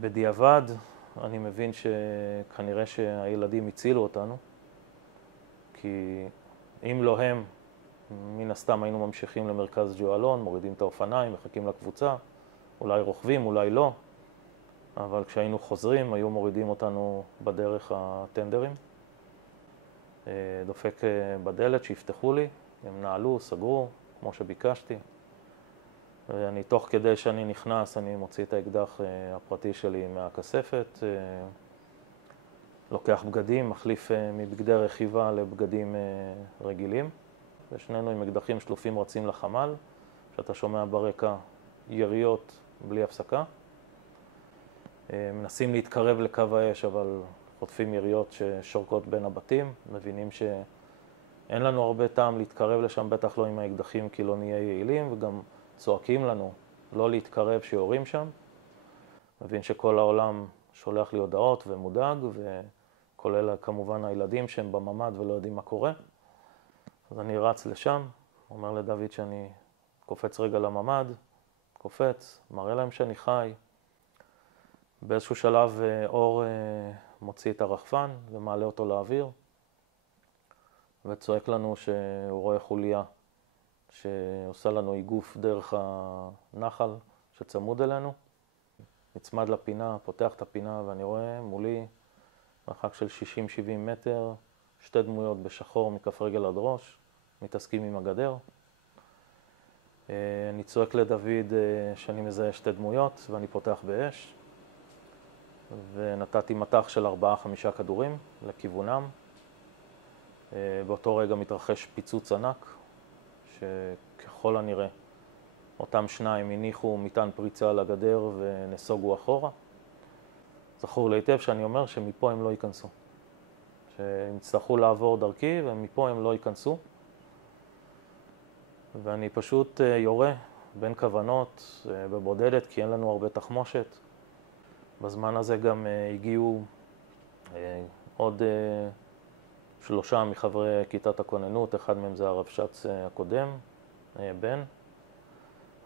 בדיעבד אני מבין שכנראה שהילדים הצילו אותנו, כי אם לא הם, מן הסתם היינו ממשיכים למרכז ג'ו אלון, מורידים את האופניים, מחכים לקבוצה, אולי רוכבים, אולי לא, אבל כשהיינו חוזרים היו מורידים אותנו בדרך הטנדרים. דופק בדלת שיפתחו לי, הם נעלו, סגרו, כמו שביקשתי. ואני תוך כדי שאני נכנס, אני מוציא את האקדח הפרטי שלי מהכספת, לוקח בגדים, מחליף מבגדי רכיבה לבגדים רגילים. ושנינו עם אקדחים שלופים רצים לחמ"ל, שאתה שומע ברקע יריות בלי הפסקה. מנסים להתקרב לקו האש, אבל חוטפים יריות ששורקות בין הבתים. מבינים שאין לנו הרבה טעם להתקרב לשם, בטח לא עם האקדחים, כי לא נהיה יעילים, וגם צועקים לנו לא להתקרב שיורים שם. מבין שכל העולם שולח לי הודעות ומודאג, וכולל כמובן הילדים שהם בממ"ד ולא יודעים מה קורה. אז אני רץ לשם, אומר לדוד שאני קופץ רגע לממ"ד, קופץ, מראה להם שאני חי. באיזשהו שלב אור מוציא את הרחפן ומעלה אותו לאוויר, וצועק לנו שהוא רואה חוליה שעושה לנו איגוף דרך הנחל שצמוד אלינו. נצמד לפינה, פותח את הפינה ואני רואה מולי מרחק של 60-70 מטר, שתי דמויות בשחור מכף רגל עד ראש, מתעסקים עם הגדר. אני צועק לדוד שאני מזהה שתי דמויות ואני פותח באש, ונתתי מטח של 4-5 כדורים לכיוונם. באותו רגע מתרחש פיצוץ ענק, שככל הנראה אותם שניים הניחו מטען פריצה על הגדר ונסוגו אחורה. זכור להיטב שאני אומר שמפה הם לא ייכנסו. שהם יצטרכו לעבור דרכי ומפה הם לא ייכנסו. ואני פשוט יורה בין כוונות בבודדת, כי אין לנו הרבה תחמושת. בזמן הזה גם הגיעו עוד 3 מחברי כיתת הכוננות, אחד מהם זה הרבש"ץ הקודם, בן.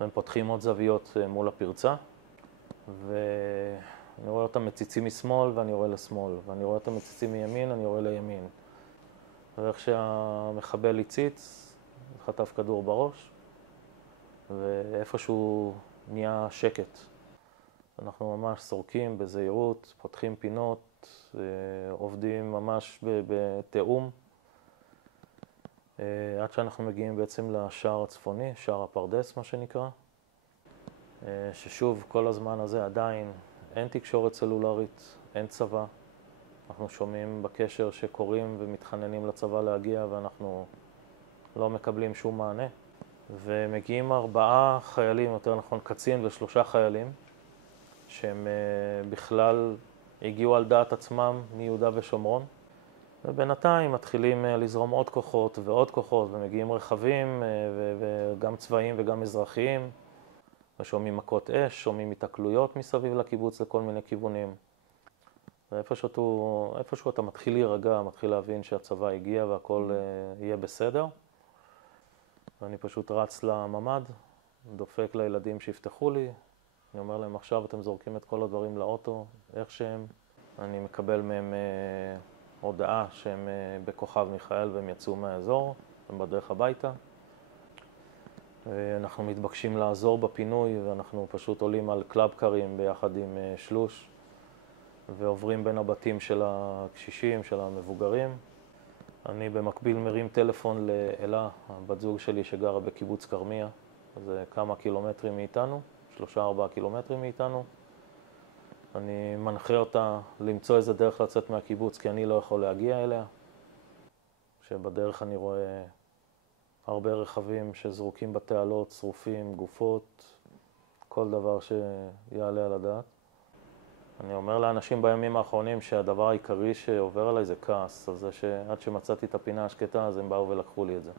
והם פותחים עוד זוויות מול הפרצה, ואני רואה אותם מציצים משמאל ואני רואה לשמאל, ואני רואה אותם מציצים מימין, אני רואה לימין. ואיך שהמחבל הציץ, חטף כדור בראש, ואיפשהו נהיה שקט. אנחנו ממש סורקים בזהירות, פותחים פינות, עובדים ממש בתאום, עד שאנחנו מגיעים בעצם לשער הצפוני, שער הפרדס מה שנקרא, ששוב כל הזמן הזה עדיין אין תקשורת סלולרית, אין צבא. אנחנו שומעים בקשר שקוראים ומתחננים לצבא להגיע ואנחנו לא מקבלים שום מענה. ומגיעים 4 חיילים, יותר נכון קצין ו3 חיילים, שהם בכלל הגיעו על דעת עצמם מיהודה ושומרון. ובינתיים מתחילים לזרום עוד כוחות ועוד כוחות, ומגיעים רכבים וגם צבאיים וגם אזרחיים, ושומעים מכות אש, שומעים התקלויות מסביב לקיבוץ לכל מיני כיוונים. ואיפשהו אתה מתחיל להירגע, מתחיל להבין שהצבא הגיע והכל יהיה בסדר. ואני פשוט רץ לממ"ד, דופק לילדים שיפתחו לי. אני אומר להם, עכשיו אתם זורקים את כל הדברים לאוטו, איך שהם. אני מקבל מהם הודעה שהם בכוכב מיכאל והם יצאו מהאזור, הם בדרך הביתה. אנחנו מתבקשים לעזור בפינוי ואנחנו פשוט עולים על קלאבקרים ביחד עם שלוש ועוברים בין הבתים של הקשישים, של המבוגרים. אני במקביל מרים טלפון לאלה, הבת זוג שלי שגרה בקיבוץ קרמיה, זה כמה קילומטרים מאיתנו, 3-4 קילומטרים מאיתנו. אני מנחה אותה למצוא איזה דרך לצאת מהקיבוץ, כי אני לא יכול להגיע אליה. שבדרך אני רואה הרבה רכבים שזרוקים בתעלות, שרופים, גופות, כל דבר שיעלה על הדעת. אני אומר לאנשים בימים האחרונים שהדבר העיקרי שעובר עליי זה כעס, על זה שעד שמצאתי את הפינה השקטה אז הם באו ולקחו לי את זה.